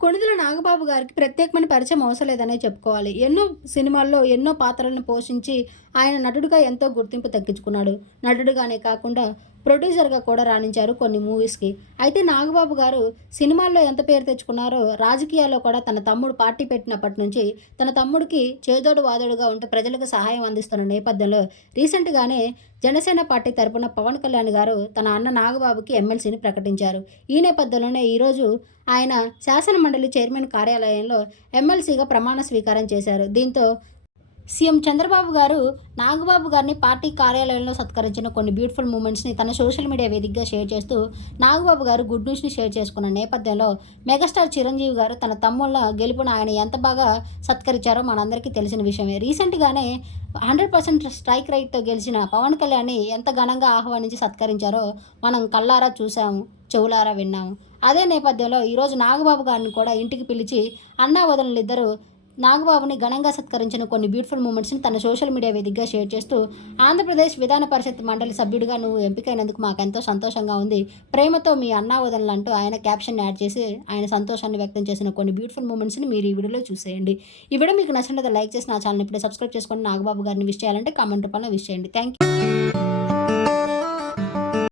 కొణిదల నాగబాబు గారికి ప్రత్యేకమైన పరిచయం అవసరం లేదనే చెప్పుకోవాలి. ఎన్నో సినిమాల్లో ఎన్నో పాత్రలను పోషించి ఆయన నటుడిగా ఎంతో గుర్తింపు తగ్గించుకున్నాడు నటుడిగానే కాకుండా ప్రొడ్యూసర్గా కూడా రాణించారు కొన్ని మూవీస్కి. అయితే నాగబాబు గారు సినిమాల్లో ఎంత పేరు తెచ్చుకున్నారో రాజకీయాల్లో కూడా తన తమ్ముడు పార్టీ పెట్టినప్పటి నుంచి తన తమ్ముడికి చేదోడు వాదోడుగా ఉంటూ ప్రజలకు సహాయం అందిస్తున్న నేపథ్యంలో రీసెంట్గానే జనసేన పార్టీ తరపున పవన్ కళ్యాణ్ గారు తన అన్న నాగబాబుకి ఎమ్మెల్సీని ప్రకటించారు. ఈ నేపథ్యంలోనే ఈరోజు ఆయన శాసన మండలి చైర్మన్ కార్యాలయంలో ఎమ్మెల్సీగా ప్రమాణ స్వీకారం చేశారు. దీంతో సీఎం చంద్రబాబు గారు నాగబాబు గారిని పార్టీ కార్యాలయంలో సత్కరించిన కొన్ని బ్యూటిఫుల్ మూమెంట్స్ని తన సోషల్ మీడియా వేదికగా షేర్ చేస్తూ నాగబాబు గారు గుడ్ న్యూస్ని షేర్ చేసుకున్న నేపథ్యంలో మెగాస్టార్ చిరంజీవి గారు తన తమ్ముళ్ళ గెలుపున ఆయన ఎంత బాగా సత్కరించారో మనందరికీ తెలిసిన విషయమే. రీసెంట్గానే హండ్రెడ్ పర్సెంట్ స్ట్రైక్ రైట్తో గెలిచిన పవన్ కళ్యాణ్ని ఎంత ఘనంగా ఆహ్వానించి సత్కరించారో మనం కళ్ళారా చూసాము చెవులారా విన్నాము అదే నేపథ్యంలో ఈరోజు నాగబాబు గారిని కూడా ఇంటికి పిలిచి అన్నా వదనలు ఇద్దరు నాగబాబుని ఘనంగా సత్కరించిన కొన్ని బ్యూటిఫుల్ మూమెంట్స్ని తన సోషల్ మీడియా వేదికగా షేర్ చేస్తూ ఆంధ్రప్రదేశ్ విధాన పరిషత్ మండలి సభ్యుడిగా నువ్వు ఎంపికైనందుకు మాకెంతో సంతోషంగా ఉంది. ప్రేమతో మీ అన్నా వదనలు అంటూ ఆయన క్యాప్షన్ యాడ్ చేసి ఆయన సంతోషాన్ని వ్యక్తం చేసిన కొన్ని బ్యూటిఫుల్ మూమెంట్స్ని మీరు ఈ వీడియోలో చూసేయండి. ఈ వీడియో మీకు నచ్చినట్లయితే లైక్ చేసి నా ఛానల్ ఇప్పుడే సబ్స్క్రైబ్ చేసుకొని నాగబాబు గారిని విష్ చేయాలంటే కామెంట్ రూపంలో విష్ చేయండి. Thank you